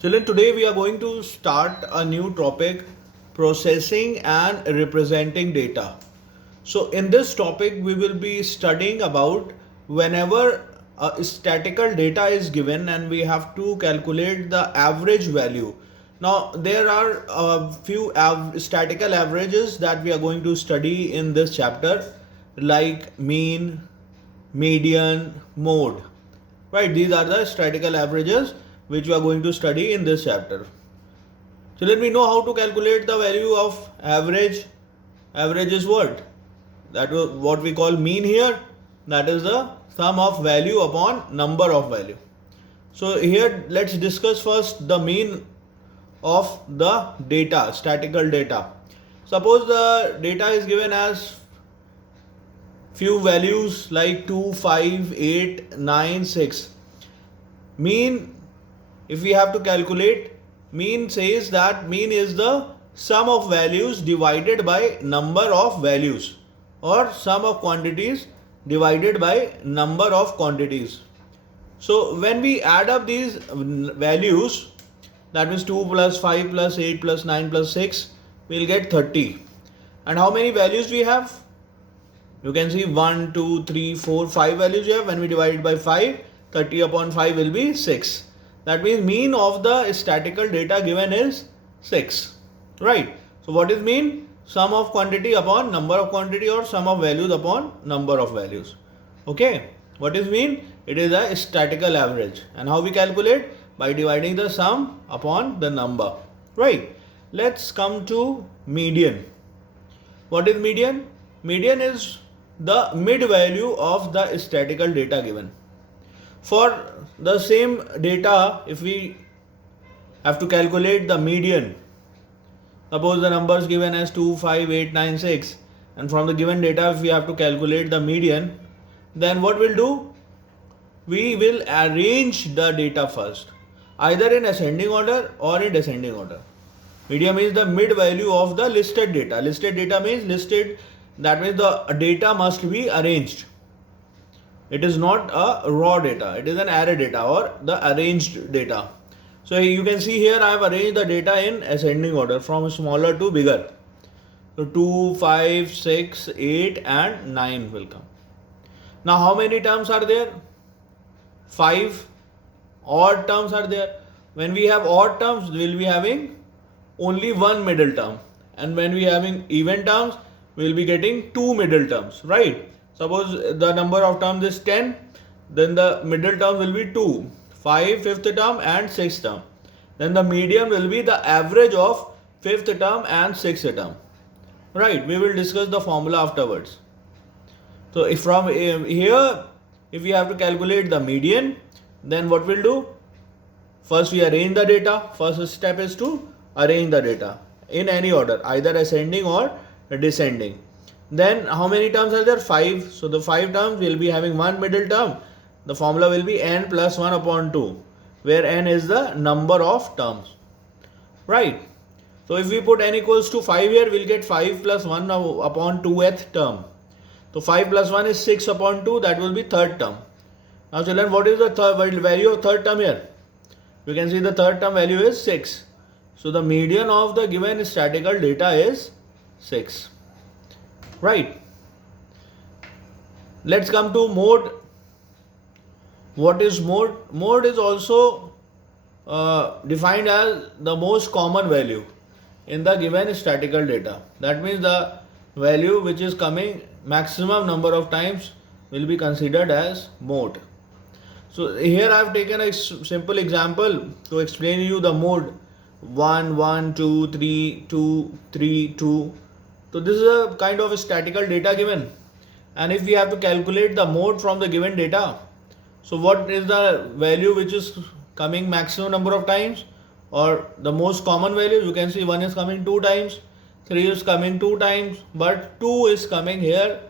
Children, today we are going to start a new topic, processing and representing data. So in this topic we will be studying about whenever a statistical data is given and we have to calculate the average value. Now there are a few statistical averages that we are going to study in this chapter, like mean, median, mode. Right, these are the statistical averages which we are going to study in this chapter. So let me know how to calculate the value of average. Average is what? That was what we call mean here. That is the sum of value upon number of value. So here let's discuss first the mean of the data, statistical data. Suppose the data is given as few values like 2, 5, 8, 9, 6. Mean, if we have to calculate, mean says that mean is the sum of values divided by number of values, or sum of quantities divided by number of quantities. So when we add up these values, that means 2 plus 5 plus 8 plus 9 plus 6, we'll get 30. And how many values we have? You can see 1, 2, 3, 4, 5 values you have. When we divide it by 5, 30 upon 5 will be 6. That means mean of the statistical data given is 6. Right. So what is mean? Sum of quantity upon number of quantity, or sum of values upon number of values. Okay. What is mean? It is a statistical average. And how we calculate? By dividing the sum upon the number. Right. Let's come to median. What is median? Median is the mid value of the statistical data given. For the same data, if we have to calculate the median, suppose the numbers given as 2, 5, 8, 9, 6, and from the given data if we have to calculate the median, then what we'll do? We will arrange the data first, either in ascending order or in descending order. Median means the mid value of the listed data. Listed data means listed, that means the data must be arranged. It is not a raw data, it is an array data or the arranged data. So you can see here I have arranged the data in ascending order from smaller to bigger. So 2, 5, 6, 8 and 9 will come. Now how many terms are there? 5 odd terms are there. When we have odd terms, we will be having only one middle term. And when we are having even terms, we will be getting two middle terms, right? Suppose the number of terms is 10, then the middle term will be 2, 5 fifth term and 6th term. Then the median will be the average of 5th term and 6th term. Right, we will discuss the formula afterwards. So if from here, if we have to calculate the median, then what we'll do? First we arrange the data. First step is to arrange the data in any order, either ascending or descending. Then how many terms are there? 5. So the 5 terms will be having one middle term. The formula will be n plus 1 upon 2, where n is the number of terms. Right. So if we put n equals to 5 here, we'll get 5 plus 1 upon 2th term. So 5 plus 1 is 6 upon 2, that will be third term. Now children, what is the value of third term here? You can see the third term value is 6. So the median of the given statistical data is 6. Right. Let's come to mode. What is mode? Mode is also defined as the most common value in the given statistical data. That means the value which is coming maximum number of times will be considered as mode. So here I have taken a simple example to explain you the mode. 1, 1, 2, 3, 2, 3, 2. So this is a kind of a statistical data given. And if we have to calculate the mode from the given data, so what is the value which is coming maximum number of times, or the most common value? You can see 1 is coming 2 times, 3 is coming 2 times, but 2 is coming here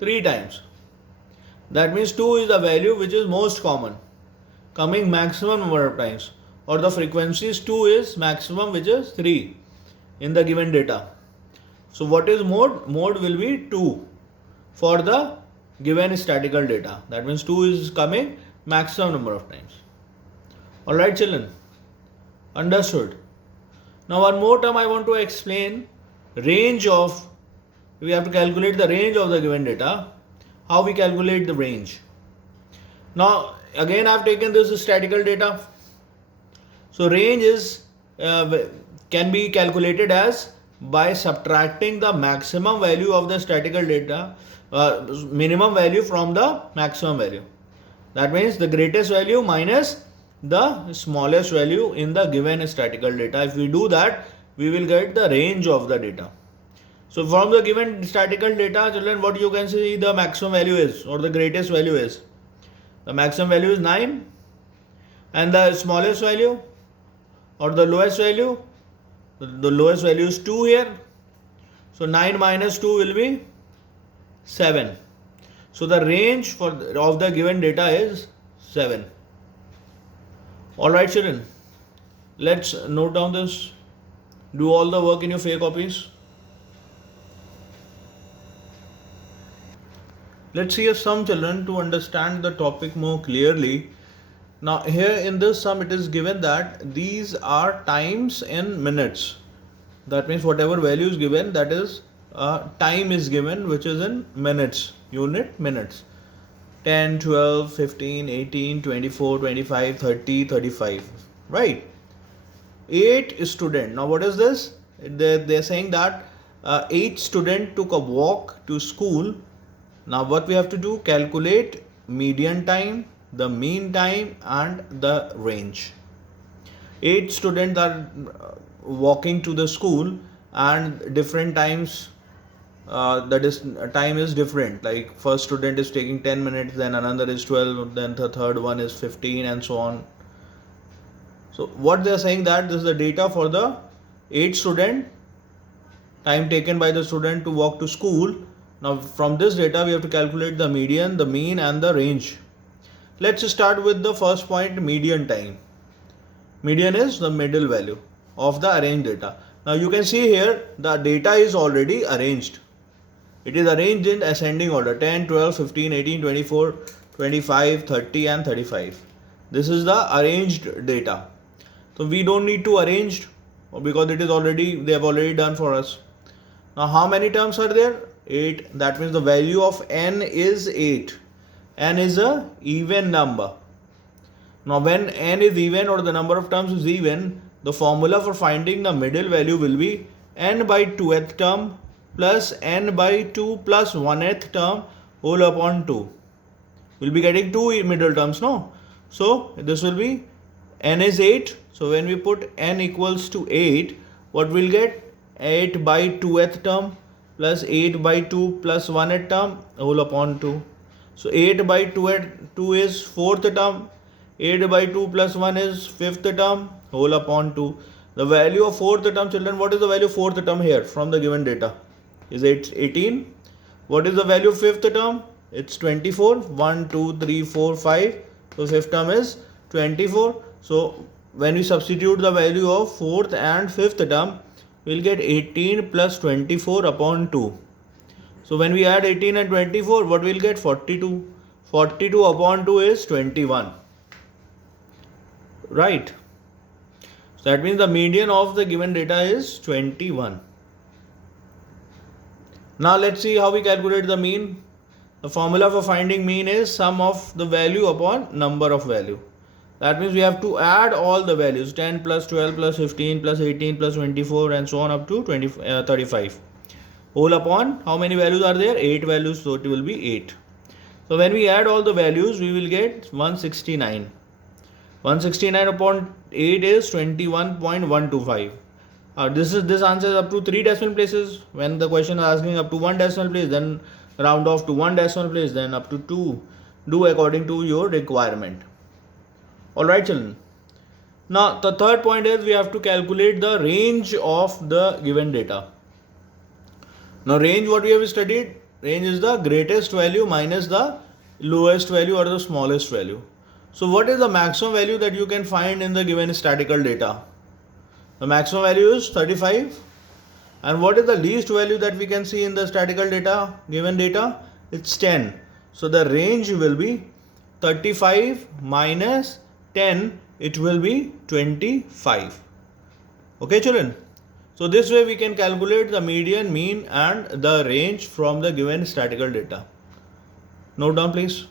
3 times. That means 2 is the value which is most common, coming maximum number of times, or the frequency is 2 is maximum, which is 3 in the given data. So what is mode? Mode will be 2 for the given statistical data. That means 2 is coming maximum number of times. Alright children. Understood. Now one more term I want to explain. Range of, we have to calculate the range of the given data. How we calculate the range? Now again I have taken this statistical data. So range is can be calculated as by subtracting the maximum value of the statistical data, minimum value from the maximum value. That means the greatest value minus the smallest value in the given statistical data. If we do that, we will get the range of the data. So from the given statistical data, children, what you can see the maximum value is, or the greatest value is. The maximum value is 9, and the smallest value or the lowest value, the lowest value is 2 here. So 9 minus 2 will be 7. So the range of the given data is 7. Alright children, let's note down this. Do all the work in your fake copies. Let's see a sum, children, to understand the topic more clearly. Now here in this sum it is given that these are times in minutes. That means whatever value is given, that is time is given, which is in minutes, unit minutes. 10, 12, 15, 18, 24, 25, 30, 35, right? 8 student. Now what is this? They're saying that 8 student took a walk to school. Now what we have to do? Calculate median time, the mean time and the range. 8 students are walking to the school and different times, time is different. Like first student is taking 10 minutes, then another is 12, then the third one is 15 and so on. So what they are saying that this is the data for the 8 student, time taken by the student to walk to school. Now from this data we have to calculate the median, the mean and the range. Let's start with the first point, median time. Median is the middle value of the arranged data. Now you can see here the data is already arranged. It is arranged in ascending order, 10, 12, 15, 18, 24, 25, 30 and 35. This is the arranged data. So we don't need to arrange because it is already, they have already done for us. Now how many terms are there? 8. That means the value of n is 8. N is a even number. Now when n is even or the number of terms is even, the formula for finding the middle value will be n by 2th term plus n by 2 plus 1th term whole upon 2. We'll be getting 2 middle terms, no? So this will be n is 8. So when we put n equals to 8, what we'll get? 8 by 2th term plus 8 by 2 plus 1th term whole upon 2. So 8 by 2 is 4th term, 8 by 2 plus 1 is 5th term whole upon 2. The value of 4th term, children, what is the value of 4th term here from the given data? Is it 18? What is the value of 5th term? It's 24. 1, 2, 3, 4, 5. So 5th term is 24. So when we substitute the value of 4th and 5th term, we'll get 18 plus 24 upon 2. So when we add 18 and 24, what we'll get? 42. 42 upon 2 is 21. Right. So that means the median of the given data is 21. Now let's see how we calculate the mean. The formula for finding mean is sum of the value upon number of value. That means we have to add all the values, 10 plus 12 plus 15 plus 18 plus 24 and so on up to 35. Whole upon how many values are there? 8 values, so it will be 8. So when we add all the values, we will get 169. 169 upon 8 is 21.125. This answer is up to 3 decimal places. When the question is asking up to 1 decimal place, then round off to 1 decimal place, then up to 2. Do according to your requirement. Alright children. Now the third point is we have to calculate the range of the given data. Now range, what we have studied, range is the greatest value minus the lowest value or the smallest value. So what is the maximum value that you can find in the given statistical data? The maximum value is 35. And what is the least value that we can see in the statistical data, given data? It's 10. So the range will be 35 minus 10 it will be 25. Okay children, so this way we can calculate the median, mean and the range from the given statistical data. Note down please.